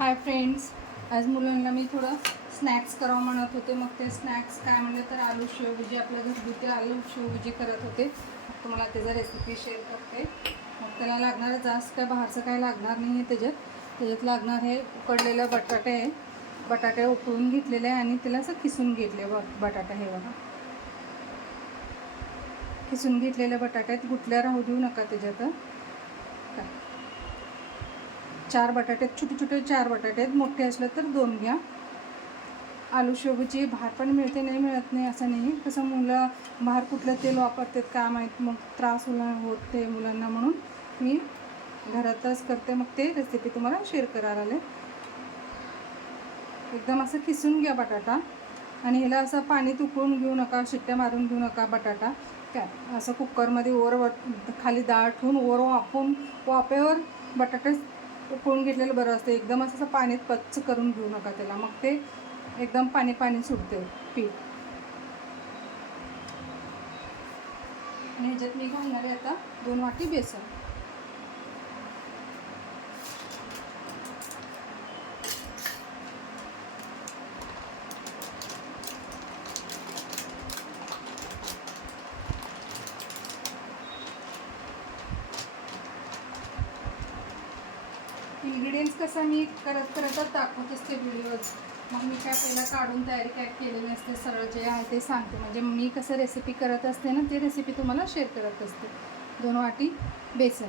Hi friends, आज मुलांना मी थोडं स्नॅक्स करावं म्हणत होते. मग ते स्नॅक्स काय म्हणले तर आलू शेवभजी, आपल्या घरगुती आलू शेवभजी करत होते. मग तुम्हाला त्याचा रेसिपी शेअर करते. मग त्याला लागणार जास्त काय बाहेरचं काय लागणार नाही आहे. त्याच्यात लागणार हे उकडलेलं बटाटे आहे. बटाटे उकळून घेतलेले आहे आणि त्याला असं खिसून घेतले. बटाटा हे बघा, खिसून घेतलेले बटाटे आहेत. गुठल्या राहू देऊ नका त्याच्यात. 4 बटाटे आहेत, छोटे छोटे 4 बटाटे आहेत. मोठे असले तर 2 घ्या. आलू शेवभजी बाहेर पण मिळते, नाही मिळत नाही असं नाही. कसं मुलं बाहेर कुठलं तेल वापरतात काय माहीत, मग त्रास होते मुलांना, म्हणून मी घरातच करते. मग ते रेसिपी तुम्हाला शेअर करायला आले. एकदम असं किसून घ्या बटाटा आणि ह्याला असं पाण्यात उकळून घेऊ नका, शिट्ट्या मारून घेऊ नका. बटाटा काय असं कुकरमध्ये खाली डाळ ठेवून वाफेवर बटाटे उकळून घेतलेलं बरं असतं. एकदम असं पाण्यात पच्च करून घेऊ नका त्याला, मग ते एकदम पाणी सुटते पीठ. आणि ह्याच्यात मी घालणार आहे आता 2 वाटी बेसन. इन्ग्रेडियंट्स कसं मी करतच दाखवत असते व्हिडिओज. मग मी काय पहिला काढून तयारी काय केलेली नसते, सरळ जे आहे ते सांगते. म्हणजे मी कसं रेसिपी करत असते ना, ते रेसिपी तुम्हाला शेअर करत असते. 2 वाटी बेसन,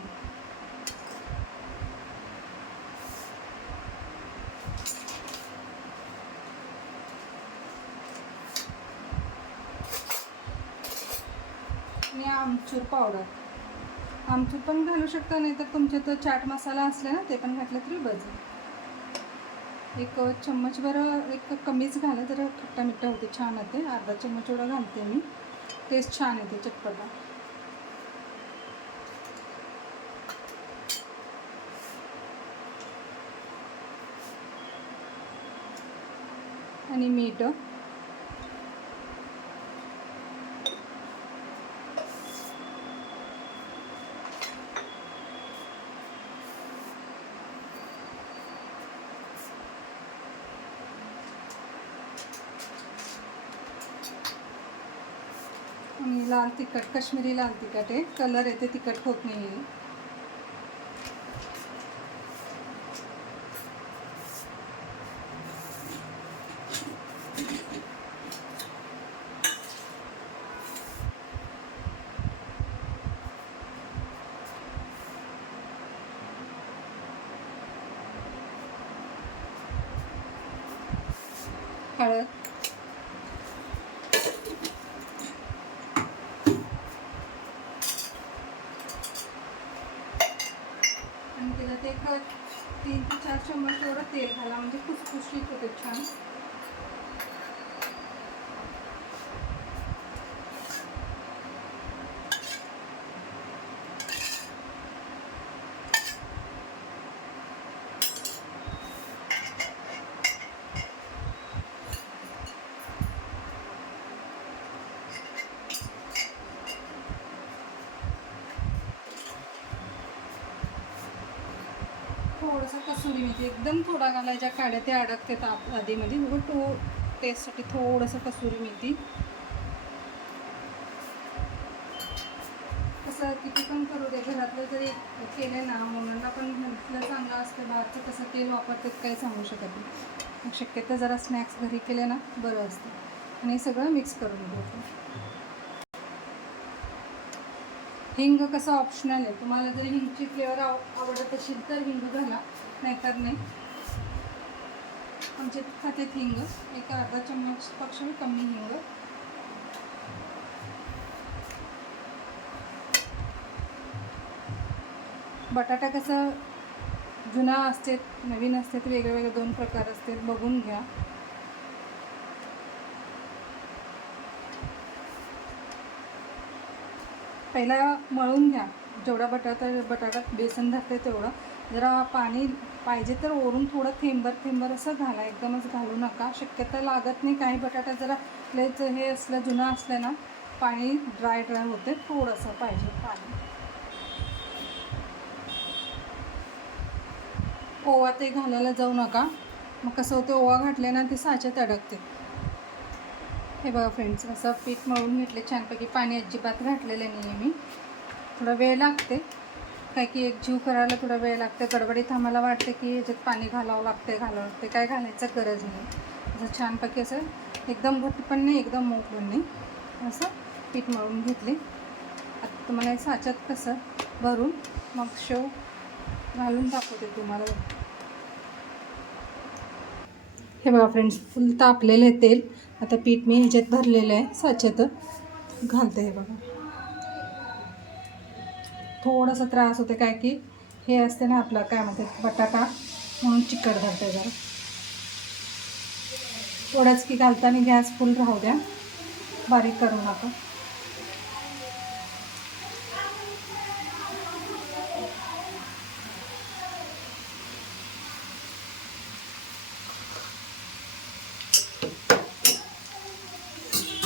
आणि आमचूर पावडर. आमचूर पण घालू शकता, नाही तर तुमच्या तर चाट मसाला असला ना ते पण घातलं तरी बस. 1 चम्मचभर, एक कमीच घाला, जरा खट्टा मिठ्ठा होते, छान होते. अर्धा चम्मच एवढा घालते मी, टेस्ट छान येते, चटपटा. आणि मीठ. आणि लाल तिखट, काश्मीरी लाल तिखट आहे. कलर येते, तिखट होत नाही आहे. हळद. आणि त्याच्यात एक 3 ते 4 चम्मच एवढं तेल घाला, म्हणजे खुसखुशीत होते छान. थोडंसं कसुरी मेथी, एकदम थोडा घालायच्या, काड्या ते अडकतात आधीमध्ये. बघ टेस्टसाठी थोडंसं कसुरी मेथी. कसं किती पण करू दे, घरातलं जरी केलं ना, मुलांना पण घरातलं चांगलं असतं. बाहेरचं कसं तेल वापरतात काही सांगू शकत नाही. मग शक्यतो जरा स्नॅक्स घरी केले ना बरं असतं. आणि सगळं मिक्स करून घेतो. हिंग कसं ऑप्शनल आहे, तुम्हाला जर हिंगची फ्लेवर आवडत असेल तर हिंग घाला, नाहीतर नाही. आमच्या खात्यात हिंग एक अर्धा चम्मचपेक्षा कमी हिंग. बटाटा कसं जुना असते, नवीन असते, वेगळे वेगळे 2 प्रकार असते, बघून घ्या. पहिला मळून घ्या, जेवढा बटाट्यात बेसन धरते तेवढं. जरा पाणी पाहिजे तर वरून थोडं थेंबर असं घाला, एकदमच घालू नका, शक्यता लागत नाही. काही बटाटा जरा लयच हे असलं, जुना असलं ना, पाणी ड्राय होते, थोडंसं पाहिजे पाणी. ओवा ते घालायला जाऊ नका, मग कसं होतं ओवा घातले ना ते साच्यात अडकते. हे बघा फ्रेंड्स, असं पीठ मळून घेतले छानपैकी. पाणी अजिबात घातलेलं नाही आहे मी. थोडा वेळ लागते, काय की एक जीव करायला थोडा वेळ लागते. गडबडीत आम्हाला वाटते की ह्याच्यात पाणी घालावं लागते. काय घालायचं गरज नाही. असं छानपैकी असं एकदम घट्ट पण नाही, एकदम मऊ पण नाही, असं पीठ मळून घेतले. आता तुम्हाला साच्यात कसं भरून मग शेव घालून दाखवते तुम्हाला. हे बघा फ्रेंड्स, फुल तापलेलं आहे तेल. आता पीठ मी ह्याच्यात भरलेलं आहे, साच्यात घालते. हे बघा, थोडासा त्रास होते काय की हे असते ना आपलं काय म्हणतात बटाटा, म्हणून चिकट घालते जरा. थोडंच की घालताना गॅस फुल राहू द्या, बारीक करू नका.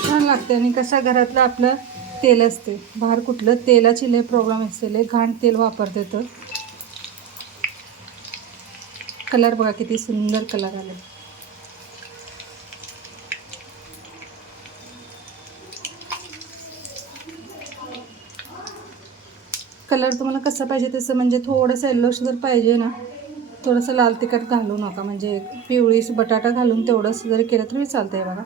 छान लागते. आणि कसं घरातलं आपलं तेल असते, बाहेर कुठलं तेलाची लय प्रॉब्लेम असते, लय घाण तेल वापरते. तर कलर बघा किती सुंदर कलर आले. कलर तुम्हाला कसं पाहिजे तसं, म्हणजे थोडंसं येल्लोश जर पाहिजे ना, थोडंसं लाल तिखट घालू नका. म्हणजे पिवळीस बटाटा घालून तेवढंच जरी केलं तरी चालतं आहे बघा.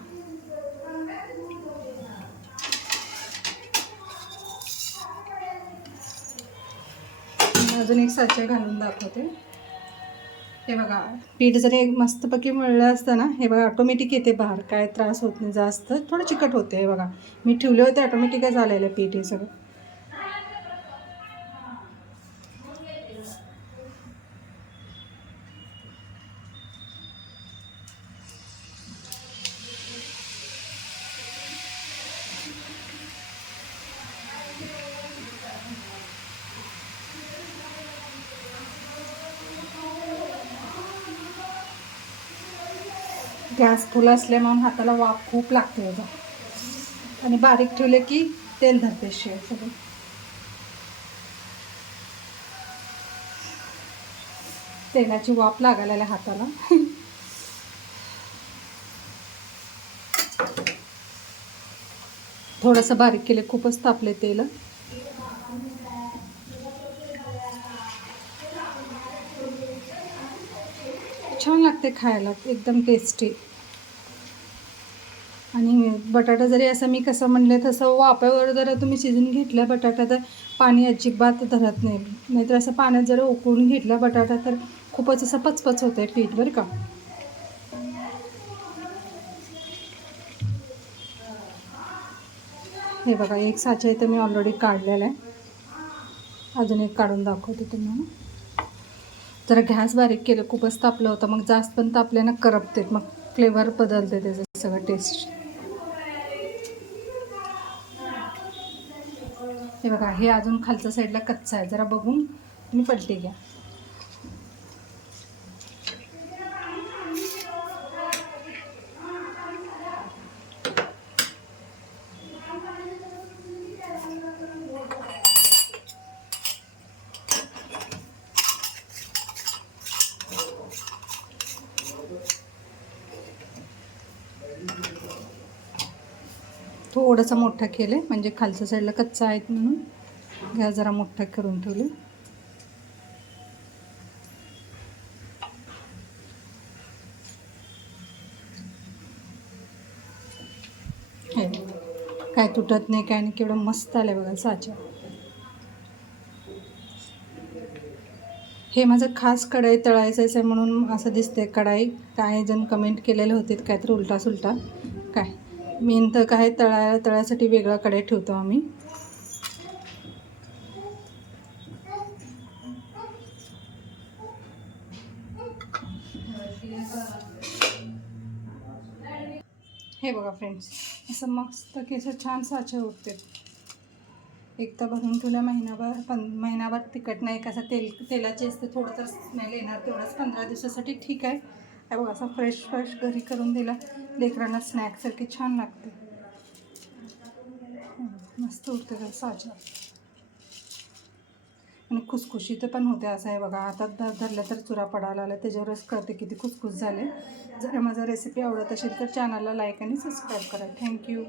अजून एक साचा घालून दाखवते. हे बघा, पीठ जरी मस्तपैकी मळलं असतं ना, हे बघा ऑटोमॅटिक येते बाहेर, काय त्रास होत नाही. जास्त थोडं चिकट होते. हे बघा, मी ठेवले होते ऑटोमॅटिकच आलेलं पीठ हे सगळं. गॅस फुल असल्यामुळे हाताला वाफ खूप लागते बघा. आणि बारीक ठेवले की तेल धरते शेव सगळं. तेलाची वाफ लागायला हाताला. थोडंसं बारीक केले, खूपच तापले तेल. छान लागते खायला, एकदम टेस्टी. आणि बटाटा जरी असं मी कसं म्हणले तसं वाफेवर जर तुम्ही शिजून घेतलं बटाटा, तर पाणी अजिबात धरत नाही. नाहीतर असं पाण्यात जर उकळून घेतला बटाटा तर खूपच असं पचपच होतं आहे पीठ बरं का. हे बघा, एक साचा इथं मी ऑलरेडी काढलेला आहे. अजून एक काढून दाखवते तुम्हाला. जरा गॅस बारीक केलं, खूपच तापलं होतं. मग जास्त पण तापल्यानं करपते, मग फ्लेवर बदलते त्याचं सगळं टेस्ट. हे बघा, हे अजून खालच्या साईडला कच्चं आहे, जरा बघून तुम्ही पलटी घ्या. थोडंसं मोठं केलं, म्हणजे खालच्या साईडला कच्चा आहेत म्हणून गॅस जरा मोठा करून ठेवले. हे काय तुटत नाही, काय नाही, केवढं मस्त आलं बघा साचा. हे माझं खास कढई तळायचंच आहे म्हणून असं दिसते कढाई. काय जण कमेंट केलेले होते काय तर उलटा सुलटा. काय मेन तर काय तळायसाठी वेगळा कढई ठेवतो आम्ही. हे बघा फ्रेंड्स, असं मस्त की असं छान साचे उठते. एक तर भरून ठेवलं महिनाभर तिखट नाही, कसं तेलाचे असते, थोडं तर स्मेल येणार तेवढंच. 15 दिवसासाठी ठीक आहे. हे बघा, असं फ्रेश घरी करून दिला लेकरांना स्नॅक्ससारखी छान लागते. मस्त उठते का साचा. आणि खुसखुशीत पण होते. असं आहे बघा, हातात धरलं तर चुरा पडायला आला, त्याच्यावरच कळते किती खुसखुस झाले. जर माझा रेसिपी आवडत असेल तर चॅनलला लाईक आणि सबस्क्राईब करा. थँक्यू.